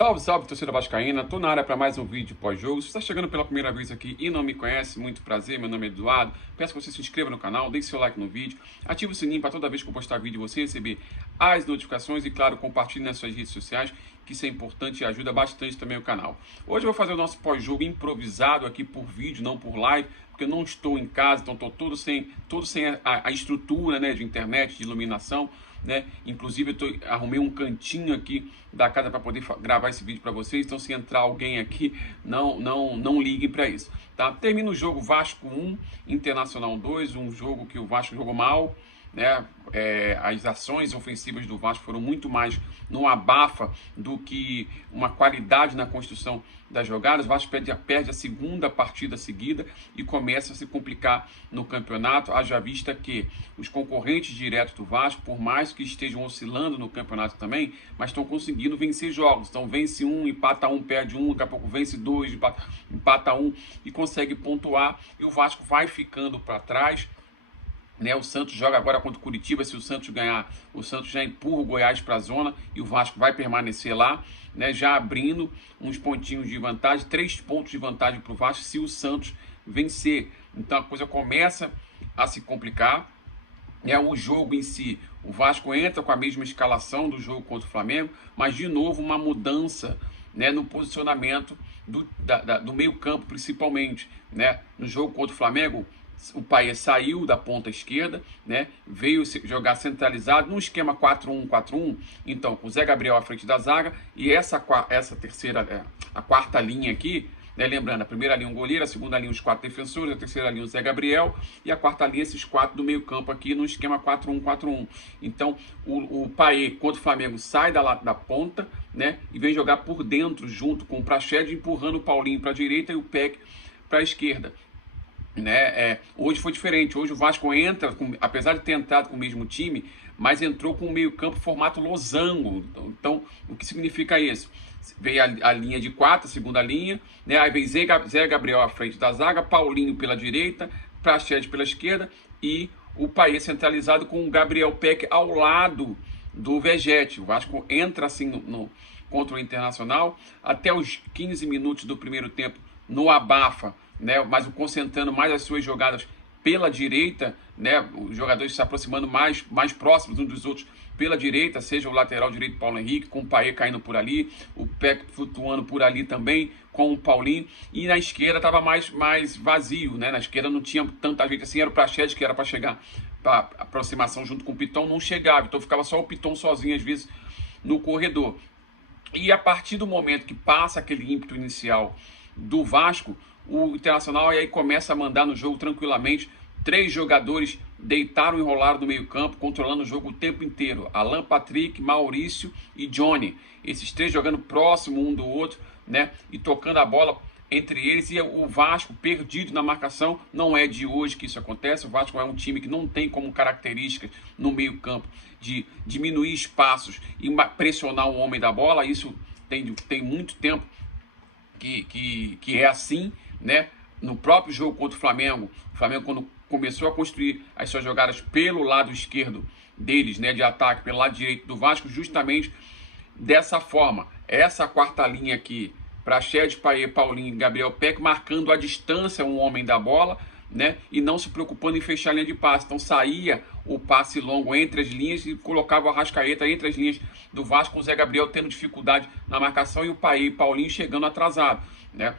Salve, salve, torcida vascaína. Tô na área para mais um vídeo pós-jogo. Se você está chegando pela primeira vez aqui e não me conhece, muito prazer. Meu nome é Eduardo. Peço que você se inscreva no canal, deixe seu like no vídeo, ative o sininho para toda vez que eu postar vídeo você receber as notificações e, claro, compartilhe nas suas redes sociais, que isso é importante e ajuda bastante também o canal. Hoje eu vou fazer o nosso pós-jogo improvisado aqui por vídeo, não por live, porque eu não estou em casa, então estou todo sem a estrutura, né, de internet, de iluminação. Né? Inclusive arrumei um cantinho aqui da casa para poder gravar esse vídeo para vocês. Então, se entrar alguém aqui, não liguem para isso, tá? Termina o jogo Vasco 1, Internacional 2, um jogo que o Vasco jogou mal, né? As ações ofensivas do Vasco foram muito mais no abafa do que uma qualidade na construção das jogadas. O Vasco perde a segunda partida seguida e começa a se complicar no campeonato, haja vista que os concorrentes diretos do Vasco, por mais que estejam oscilando no campeonato também, mas estão conseguindo vencer jogos. Então vence um, empata um, perde um, daqui a pouco vence dois, empata um e consegue pontuar, e o Vasco vai ficando para trás. Né, o Santos joga agora contra o Curitiba. Se o Santos ganhar, o Santos já empurra o Goiás para a zona e o Vasco vai permanecer lá, né, já abrindo uns pontinhos de vantagem, 3 pontos de vantagem para o Vasco se o Santos vencer. Então a coisa começa a se complicar. O jogo em si, o Vasco entra com a mesma escalação do jogo contra o Flamengo, mas de novo uma mudança, né, no posicionamento do meio campo, principalmente, né? No jogo contra o Flamengo, o Paes saiu da ponta esquerda, né? Veio jogar centralizado num esquema 4-1-4-1, então com o Zé Gabriel à frente da zaga e essa terceira, a quarta linha aqui, né? Lembrando, a primeira linha um goleiro, a segunda linha os 4 defensores, a terceira linha o Zé Gabriel e a quarta linha esses 4 do meio campo aqui no esquema 4-1-4-1. Então o Paes contra o Flamengo sai da ponta, né? E vem jogar por dentro junto com o Praxedes, empurrando o Paulinho para a direita e o Peck para a esquerda. Né? Hoje foi diferente. Hoje o Vasco entra, apesar de ter entrado com o mesmo time, mas entrou com o meio-campo formato losango. Então, o que significa isso? Veio a linha de 4, a segunda linha, né? Aí vem Zé Gabriel à frente da zaga, Paulinho pela direita, Praxedes pela esquerda e o Paes centralizado com o Gabriel Peck ao lado do Vegete. O Vasco entra assim contra o Internacional até os 15 minutos do primeiro tempo no abafa, né, mas concentrando mais as suas jogadas pela direita, né, os jogadores se aproximando mais próximos uns dos outros pela direita, seja o lateral direito Paulo Henrique, com o Paes caindo por ali, o Peck flutuando por ali também, com o Paulinho, e na esquerda estava mais vazio, né, na esquerda não tinha tanta gente assim, era o Praxedes que era para chegar, para aproximação junto com o Piton, não chegava, então ficava só o Piton sozinho às vezes no corredor. E a partir do momento que passa aquele ímpeto inicial do Vasco, o Internacional aí começa a mandar no jogo tranquilamente. 3 jogadores deitaram e enrolaram no meio campo, controlando o jogo o tempo inteiro. Alan Patrick, Maurício e Johnny. Esses 3 jogando próximo um do outro, né? E tocando a bola entre eles. E o Vasco perdido na marcação. Não é de hoje que isso acontece. O Vasco é um time que não tem como característica no meio campo de diminuir espaços e pressionar o homem da bola. Isso tem muito tempo que é assim, né? No próprio jogo contra o Flamengo quando começou a construir as suas jogadas pelo lado esquerdo deles, né, de ataque, pelo lado direito do Vasco, justamente dessa forma. Essa quarta linha aqui, Praxedes, Paes, Paulinho e Gabriel Peck, marcando a distância um homem da bola, né, e não se preocupando em fechar a linha de passe. Então saía o passe longo entre as linhas e colocava o Arrascaeta entre as linhas do Vasco, com o Zé Gabriel tendo dificuldade na marcação e o Paes e Paulinho chegando atrasado, né?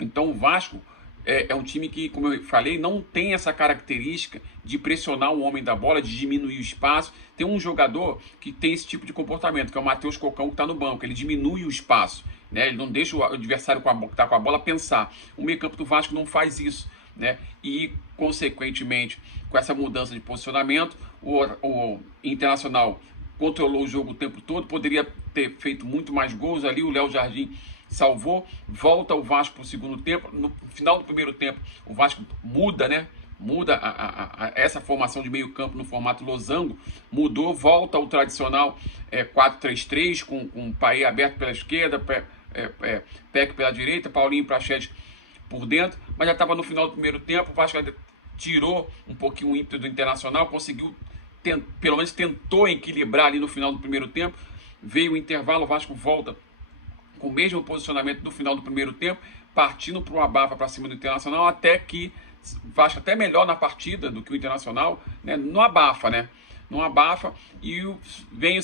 Então o Vasco é um time que, como eu falei, não tem essa característica de pressionar o homem da bola, de diminuir o espaço. Tem um jogador que tem esse tipo de comportamento, que é o Matheus Cocão, que está no banco. Ele diminui o espaço, né? Ele não deixa o adversário que está com a bola pensar. O meio-campo do Vasco não faz isso, né? E, consequentemente, com essa mudança de posicionamento, o Internacional controlou o jogo o tempo todo, poderia ter feito muito mais gols ali. O Léo Jardim salvou, volta o Vasco para o segundo tempo. No final do primeiro tempo, o Vasco muda, né? Muda essa formação de meio campo no formato losango, mudou, volta ao tradicional 4-3-3, com o Paes aberto pela esquerda, Peck pela direita, Paulinho e Praxedes por dentro, mas já estava no final do primeiro tempo. O Vasco tirou um pouquinho o ímpeto do Internacional, conseguiu, pelo menos tentou equilibrar ali no final do primeiro tempo. Veio o intervalo, o Vasco volta com o mesmo posicionamento do final do primeiro tempo, partindo para uma abafa para cima do Internacional, até que o Vasco até melhor na partida do que o Internacional, né, no abafa, né? Não abafa, e vem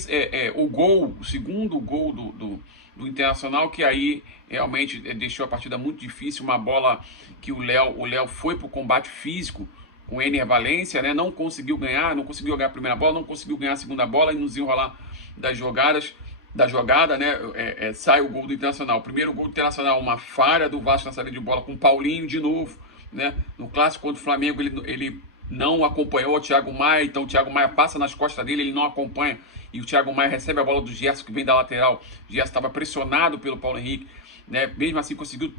o gol, o segundo gol do Internacional, que aí realmente deixou a partida muito difícil, uma bola que o Léo foi para o combate físico com o Ener Valencia, né, não conseguiu ganhar a primeira bola, não conseguiu ganhar a segunda bola, e nos enrolar da jogada, né, sai o gol do Internacional. O primeiro gol do Internacional, uma falha do Vasco na saída de bola com o Paulinho de novo, né, no clássico contra o Flamengo, ele não acompanhou o Thiago Maia, então o Thiago Maia passa nas costas dele, ele não acompanha, e o Thiago Maia recebe a bola do Gerson, que vem da lateral. O Gerson estava pressionado pelo Paulo Henrique, né, mesmo assim conseguiu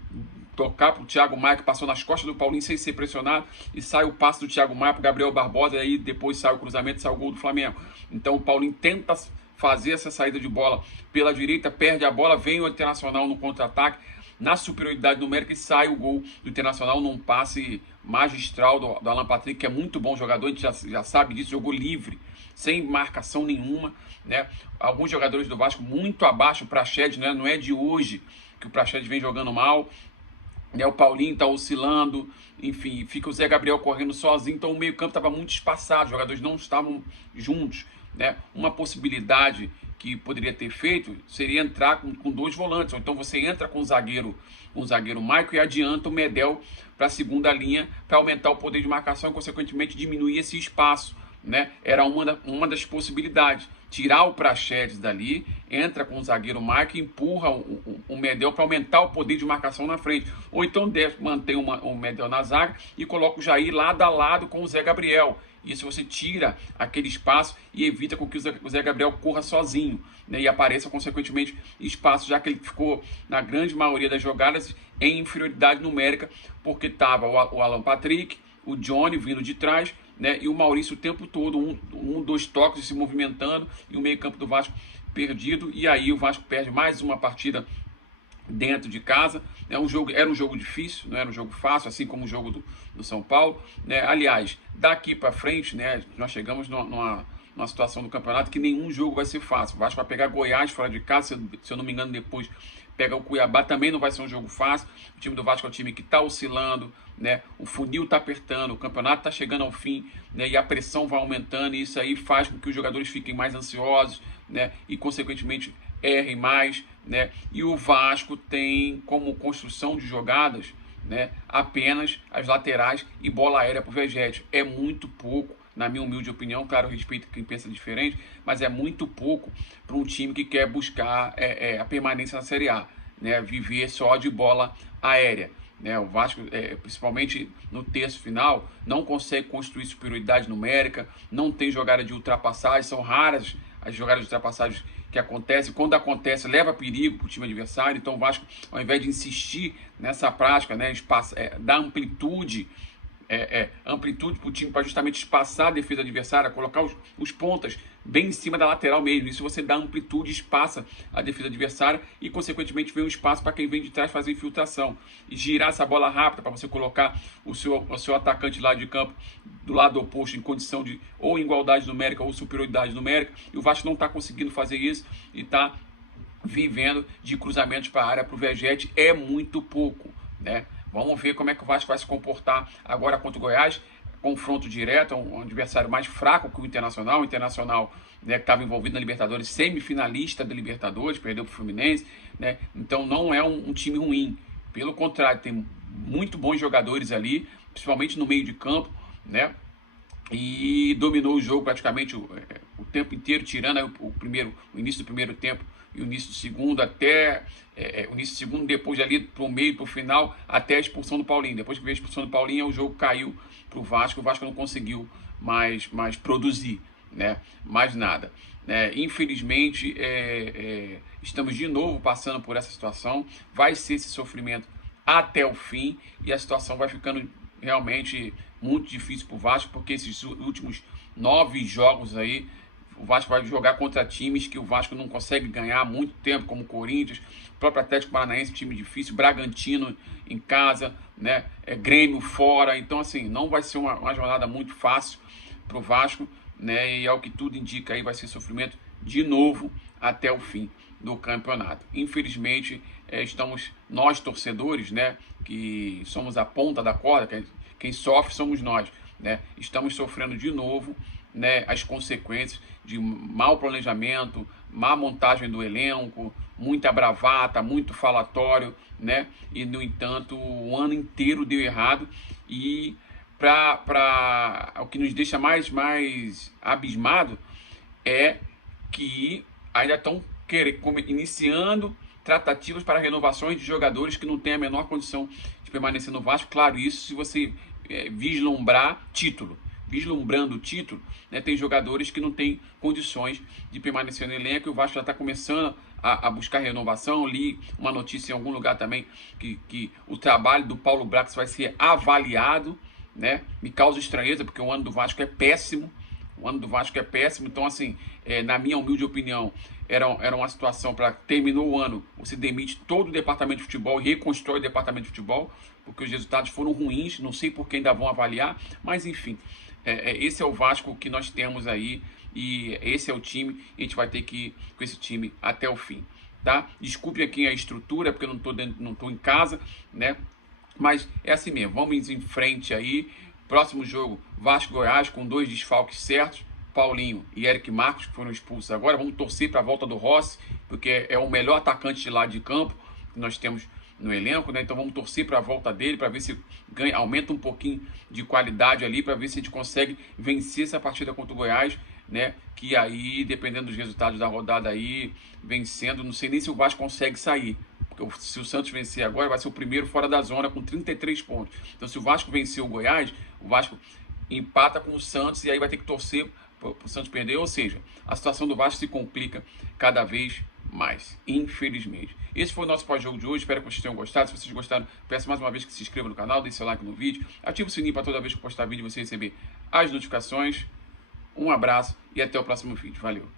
tocar para o Thiago Maia, que passou nas costas do Paulinho sem ser pressionado, e sai o passe do Thiago Maia para o Gabriel Barbosa, e aí depois sai o cruzamento, sai o gol do Flamengo. Então o Paulinho tenta fazer essa saída de bola pela direita, perde a bola, vem o Internacional no contra-ataque, na superioridade numérica, e sai o gol do Internacional num passe magistral do Alan Patrick, que é muito bom jogador, a gente já sabe disso, jogou livre, sem marcação nenhuma, né? Alguns jogadores do Vasco muito abaixo, o Praxedes, né? Não é de hoje que o Praxedes vem jogando mal, né? O Paulinho tá oscilando, enfim, fica o Zé Gabriel correndo sozinho, então o meio campo estava muito espaçado, os jogadores não estavam juntos, né? Uma possibilidade que poderia ter feito seria entrar com dois volantes, ou então você entra com o zagueiro Maicon e adianta o Medel para a segunda linha para aumentar o poder de marcação e consequentemente diminuir esse espaço, né? Era uma das possibilidades. Tirar o Praxedes dali, entra com o zagueiro Maicon e empurra o Medel para aumentar o poder de marcação na frente. Ou então mantém o Medel na zaga e coloca o Jair lado a lado com o Zé Gabriel. Isso você tira aquele espaço e evita com que o Zé Gabriel corra sozinho, né, e apareça consequentemente espaço, já que ele ficou na grande maioria das jogadas em inferioridade numérica, porque estava o Alan Patrick, o Johnny vindo de trás, né, e o Maurício o tempo todo, dois toques se movimentando, e o meio campo do Vasco perdido, e aí o Vasco perde mais uma partida dentro de casa. Era um jogo difícil, não era um jogo fácil, assim como o jogo do São Paulo, né? Aliás, daqui para frente, né, nós chegamos numa situação do campeonato que nenhum jogo vai ser fácil. O Vasco vai pegar Goiás fora de casa, se eu não me engano, depois pega o Cuiabá, também não vai ser um jogo fácil. O time do Vasco é um time que está oscilando, né? O funil está apertando, o campeonato está chegando ao fim, né? E a pressão vai aumentando, e isso aí faz com que os jogadores fiquem mais ansiosos, né? E consequentemente errem mais, né? E o Vasco tem como construção de jogadas, né, apenas as laterais e bola aérea para o Vegetti. É muito pouco, na minha humilde opinião. Claro, eu respeito quem pensa diferente, mas é muito pouco para um time que quer buscar a permanência na Série A, né? Viver só de bola aérea, né? O Vasco, principalmente no terço final, não consegue construir superioridade numérica, não tem jogada de ultrapassagem, são raras as jogadas de ultrapassagem que acontecem. Quando acontece, leva perigo para o time adversário. Então o Vasco, ao invés de insistir nessa prática, né, dar amplitude para o time, para justamente espaçar a defesa adversária, colocar os pontas bem em cima da lateral mesmo. Isso você dá amplitude, espaça a defesa adversária e, consequentemente, vem um espaço para quem vem de trás fazer infiltração. E girar essa bola rápida para você colocar o seu atacante lá de campo do lado oposto em condição de ou igualdade numérica ou superioridade numérica. E o Vasco não está conseguindo fazer isso e está vivendo de cruzamentos para a área para o Vegetti. É muito pouco, né? Vamos ver como é que o Vasco vai se comportar agora contra o Goiás. Confronto direto, um adversário mais fraco que o Internacional. O Internacional, né, que estava envolvido na Libertadores, semifinalista da Libertadores, perdeu para o Fluminense, né? Então não é um time ruim. Pelo contrário, tem muito bons jogadores ali, principalmente no meio de campo, né? E dominou o jogo praticamente o tempo inteiro, tirando aí o início do primeiro tempo e o início do segundo, até o início do segundo, depois ali para o meio, para o final, até a expulsão do Paulinho. Depois que veio a expulsão do Paulinho, o jogo caiu para o Vasco não conseguiu mais produzir, né? Mais nada. Infelizmente, estamos de novo passando por essa situação. Vai ser esse sofrimento até o fim, e a situação vai ficando realmente muito difícil para o Vasco, porque esses últimos 9 jogos aí, o Vasco vai jogar contra times que o Vasco não consegue ganhar há muito tempo, como o Corinthians, o próprio Atlético Paranaense, time difícil, Bragantino em casa, né? Grêmio fora. Então, assim, não vai ser uma jornada muito fácil para o Vasco, né? E ao que tudo indica, aí vai ser sofrimento de novo até o fim. do campeonato. Infelizmente, estamos nós torcedores, né, que somos a ponta da corda, quem sofre somos nós, né? Estamos sofrendo de novo, né, as consequências de mau planejamento, má montagem do elenco, muita bravata, muito falatório, né? E no entanto, o ano inteiro deu errado e o que nos deixa mais abismado é que ainda estão iniciando tratativas para renovações de jogadores que não têm a menor condição de permanecer no Vasco. Claro, isso se você vislumbrar título. Vislumbrando o título, né, tem jogadores que não têm condições de permanecer no elenco, e o Vasco já está começando a buscar renovação. Li uma notícia em algum lugar também que o trabalho do Paulo Brax vai ser avaliado, né? Me causa estranheza, porque o ano do Vasco é péssimo. O ano do Vasco é péssimo, então assim, na minha humilde opinião, era uma situação para terminou o ano, você demite todo o departamento de futebol e reconstrói o departamento de futebol, porque os resultados foram ruins, não sei por que ainda vão avaliar, mas enfim, esse é o Vasco que nós temos aí, e esse é o time, e a gente vai ter que ir com esse time até o fim, tá? Desculpe aqui a estrutura, porque eu não tô em casa, né? Mas é assim mesmo, vamos em frente aí. Próximo jogo, Vasco-Goiás, com 2 desfalques certos, Paulinho e Eric Marcos, que foram expulsos agora. Vamos torcer para a volta do Rossi, porque é o melhor atacante de lado de campo que nós temos no elenco, né? Então vamos torcer para a volta dele, para ver se aumenta um pouquinho de qualidade ali, para ver se a gente consegue vencer essa partida contra o Goiás, né? Que aí, dependendo dos resultados da rodada aí, vencendo, não sei nem se o Vasco consegue sair. Porque se o Santos vencer agora, vai ser o primeiro fora da zona com 33 pontos. Então, se o Vasco vencer o Goiás, o Vasco empata com o Santos e aí vai ter que torcer para o Santos perder. Ou seja, a situação do Vasco se complica cada vez mais, infelizmente. Esse foi o nosso pós-jogo de hoje. Espero que vocês tenham gostado. Se vocês gostaram, peço mais uma vez que se inscreva no canal, deixe seu like no vídeo, ative o sininho para toda vez que eu postar vídeo você receber as notificações. Um abraço e até o próximo vídeo. Valeu!